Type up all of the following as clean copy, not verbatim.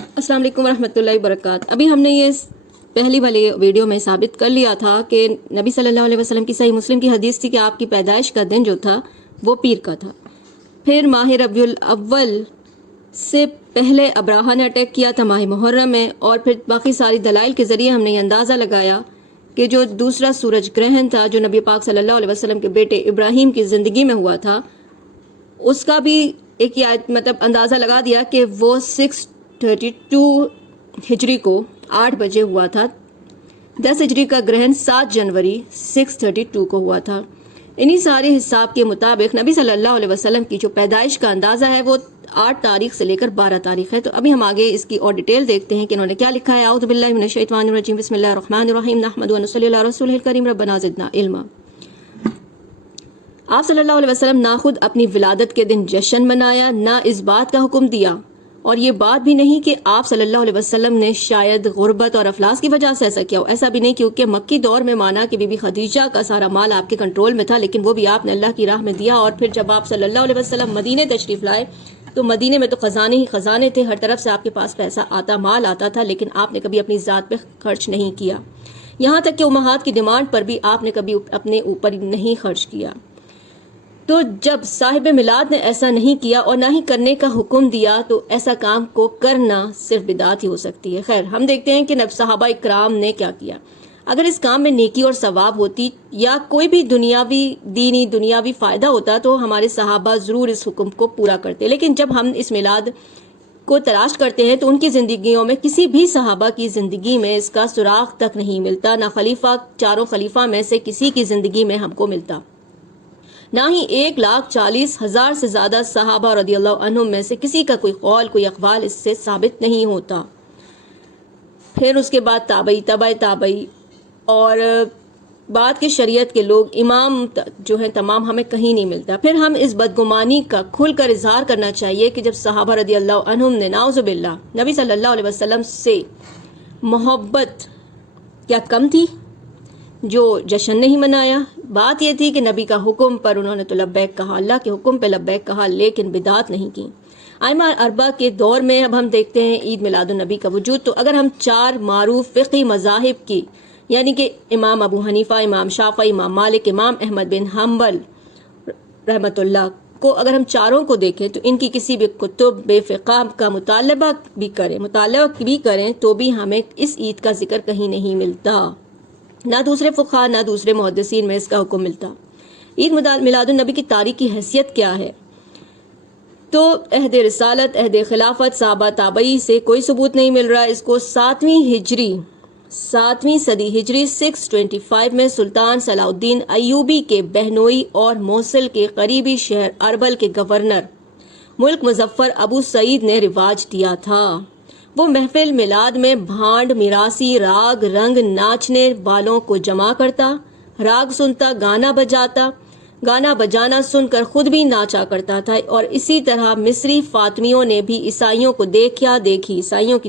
अस्सलाम वालेकुम रहमतुल्लाहि वबरकातुहू। अभी हमने ये पहली वाली वीडियो में साबित कर लिया था कि नबी सल्लल्लाहु अलैहि वसल्लम की सही मुस्लिम की हदीस थी कि आपकी पैदाइश का दिन जो था वो पीर का था। फिर माह रबीउल अव्वल से पहले अब्राहा ने अटैक किया था माह मुहर्रम में, और फिर बाकी सारी दलाइल के ज़रिए हमने ये अंदाज़ा लगाया कि जो दूसरा सूरज ग्रहण था जो नबी पाक सल्लल्लाहु अलैहि वसल्लम के बेटे इब्राहीम की ज़िंदगी में हुआ था, उसका भी एक मतलब अंदाज़ा लगा दिया कि वो 632 हिजरी को 8 बजे हुआ था। 10 हिजरी का ग्रहण 7 जनवरी 632 को हुआ था। इन्हीं सारे हिसाब के मुताबिक नबी सल्लल्लाहु अलैहि वसल्लम की जो पैदाइश का अंदाज़ा है वो 8 तारीख से लेकर 12 तारीख है। तो अभी हम आगे इसकी और डिटेल देखते हैं कि इन्होंने क्या लिखा है। औज़ु बिल्लाहि मिनश शैतानिर रजीम, बिस्मिल्लाहिर रहमानिर रहीम, नहमदुहु व नसल्ली अला रसूलिल करीम, रब्बना ज़िदना इल्मा। आप सल्लल्लाहु अलैहि वसल्लम ना खुद अपनी विलादत के दिन जश्न मनाया, ना इस बात का हुक्म दिया, और ये बात भी नहीं कि आप सल्लल्लाहु अलैहि वसल्लम ने शायद गुर्बत और अफलास की वजह से ऐसा किया हो। ऐसा भी नहीं, क्योंकि मक्की दौर में माना कि बीबी खदीजा का सारा माल आपके कंट्रोल में था, लेकिन वो भी आपने अल्लाह की राह में दिया। और फिर जब आप सल्लल्लाहु अलैहि वसल्लम मदीने तशरीफ लाए तो मदीने में तो खजाने ही खजाने थे, हर तरफ से आपके पास पैसा आता, माल आता था, लेकिन आपने कभी अपनी ज़ात पे खर्च नहीं किया। यहाँ तक कि उम्महात की डिमांड पर भी आपने कभी अपने ऊपर नहीं खर्च किया। तो जब साहिब मिलाद ने ऐसा नहीं किया और ना ही करने का हुक्म दिया, तो ऐसा काम को करना सिर्फ बिदात ही हो सकती है। खैर, हम देखते हैं कि सहाबा इकराम ने क्या किया। अगर इस काम में नेकी और सवाब होती या कोई भी दीनी दुनियावी फ़ायदा होता तो हमारे सहाबा ज़रूर इस हुक्म को पूरा करते। लेकिन जब हम इस मिलाद को तलाश करते हैं तो उनकी ज़िंदगियों में, किसी भी सहाबा की ज़िंदगी में इसका सुराग तक नहीं मिलता। ना चारों खलीफा में से किसी की ज़िंदगी में हमको मिलता, ना ही 1,40,000 से ज़्यादा सहाबा रदियल्लाहु अन्हुम में से किसी का कोई कौल, कोई अक़वाल इससे साबित नहीं होता। फिर उसके बाद ताबई और बाद के शरीयत के लोग, इमाम जो हैं तमाम, हमें कहीं नहीं मिलता। फिर हम इस बदगुमानी का खुलकर इजहार करना चाहिए कि जब सहाबा रदियल्लाहु अन्हुम ने नाउज़ुबिल्लाह नबी सल्लल्लाहु अलैहि वसल्लम से मोहब्बत क्या कम थी जो जश्न नहीं मनाया। बात यह थी कि नबी का हुक्म पर उन्होंने तो लब्बैक कहा, अल्लाह के हुक्म पे लब्बैक कहा, लेकिन बिदात नहीं की। आइमा अरबा के दौर में अब हम देखते हैं ईद मिलादुन नबी का वजूद। तो अगर हम 4 मारूफ फ़िक़ही मज़ाहिब की, यानी कि इमाम अबू हनीफा, इमाम शाफ़ी, इमाम मालिक, इमाम अहमद बिन हम्बल रहमतुल्लाह को, अगर हम चारों को देखें तो इनकी किसी भी कुतुब फ़िक़ह का मुतालबा भी करें तो भी हमें इस ईद का जिक्र कहीं नहीं मिलता। ना दूसरे फ़ुक़हा ना दूसरे मुहद्दिसीन में इसका हुक्म मिलता। ईद मिलादुन नबी की तारीख़ की हैसियत क्या है? तो अहद रिसालत, अहद खिलाफत, सहाबा ताबई से कोई सबूत नहीं मिल रहा। इसको 7वीं सदी हिजरी 625 में सुल्तान सलाउद्दीन अयूबी के बहनोई और मोसल के करीबी शहर अरबल के गवर्नर मुल्क मुजफ्फर अबू सईद ने रिवाज दिया था। वो महफिल मिलाद में भांड, मिरासी, राग, रंग, नाचने वालों को जमा करता, राग सुनता, गाना बजाना सुनकर खुद भी नाचा करता था। और इसी तरह मिस्री फातमियों ने भी ईसाइयों की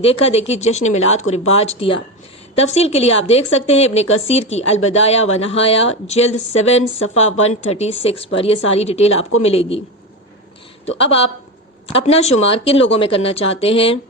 देखा देखी जश्न मिलाद को रिवाज दिया। तफसील के लिए आप देख सकते हैं इब्न कसीर की अल-बदाया व नहाया जिल्द 7 सफ़ा 136 पर ये सारी डिटेल आपको मिलेगी। तो अब आप अपना शुमार किन लोगों में करना चाहते हैं?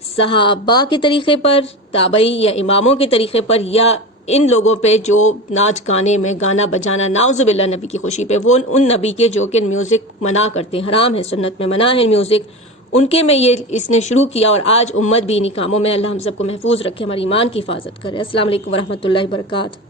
सहाबा के तरीक़े पर, ताबई या इमामों के तरीक़े पर, या इन लोगों पे जो नाच गाने में, गाना बजाना नाउज़ुबिल्लाह नबी की खुशी पे, वो उन नबी के जो कि म्यूज़िक मना करते हैं, हराम है, सुन्नत में मना है म्यूज़िक, उनके में ये इसने शुरू किया। और आज उम्मत भी इन्हीं कामों में। अल्लाह हम सबको महफूज रखे, हमारी ईमान की हिफाजत करे। अस्सलाम वालेकुम व रहमतुल्लाहि व बरकातुहू।